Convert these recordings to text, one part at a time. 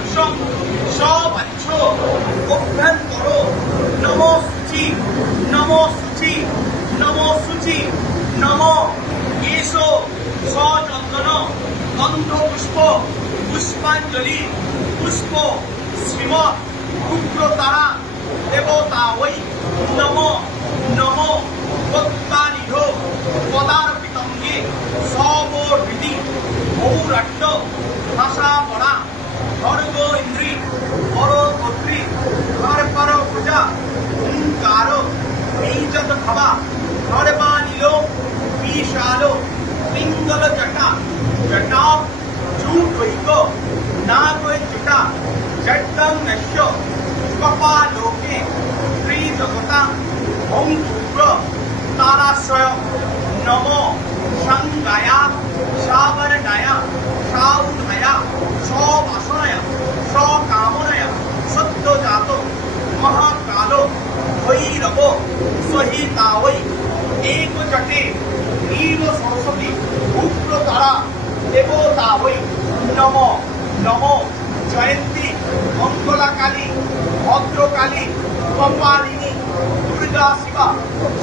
সাক্ষম সবাচ্ছ অভ্যন্তর নমো শুচি নমো শুচি নমো শুচি নমো এসো সচন্দন গন্ধ পুষ্প পুষ্পাঞ্জলি পুষ্প শ্রীমৎ রুদ্রতারা দেবতা ওই নমো নমো প্রত্যানিধ পদার্পিতঙ্গে সবরীতি বহুরাট্ট ভাষা পড়া ভর্গ ইন্দ্রি পরগোত্রী হরপর পূজা হুঙ্কার বীজত ভাবা হরবানিল বিশাল পিঙ্গল জটা জটা চূটৈক নাগজটা জট্টং নশ্য কপালোকে ত্রিজগতা ওং শুক্র তারাশ্রয় নম সংজ্ঞায়া সাবরণায়া সাউধায়া সবাসনায়া সকামনায়া সদ্যজাত মহাকাল ভৈরব সহিতা ওই একজটে নীল সরস্বতী উগ্রতারা দেবতা ওই নম নম জয়ন্তী মঙ্গলাকালী ভদ্রকালী কপালিনী দুর্গা শিবা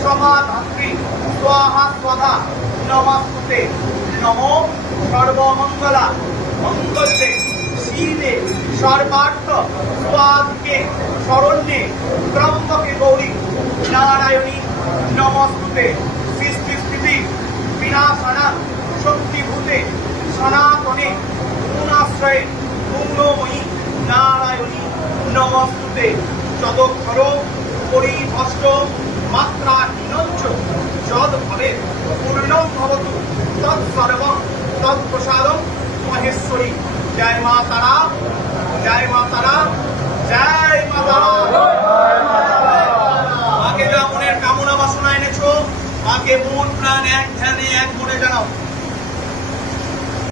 সমাধাত্রী স্বাহা স্বধা নমস্তুতে নম সর্বমঙ্গলা মঙ্গলে শিবে সর্বার্থ স্বাধিকে শরণ্যে ত্রম্বকে গৌরী নারায়ণী নমস্তুতে সৃষ্টি স্থিতি বিনাশনা শক্তিভূতে সনাতনে গুণাশ্রয়ে গুণময়ী নারায়ণী নমস্তুতে যদক্ষর পরিভষ্ট মাত্রা হীনঞ্চ যদ ভবে পূর্ণং ভবতু তৎসর্বং তৎপ্রসাদং মহেশ্বরী। জয় মা তারা, জয় মা তারা, জয় মা তারা। মাকে যা মনের কামনা বাসনা এনেছো, মাকে মন প্রাণ এক ধ্যানে এক মনে জানাও।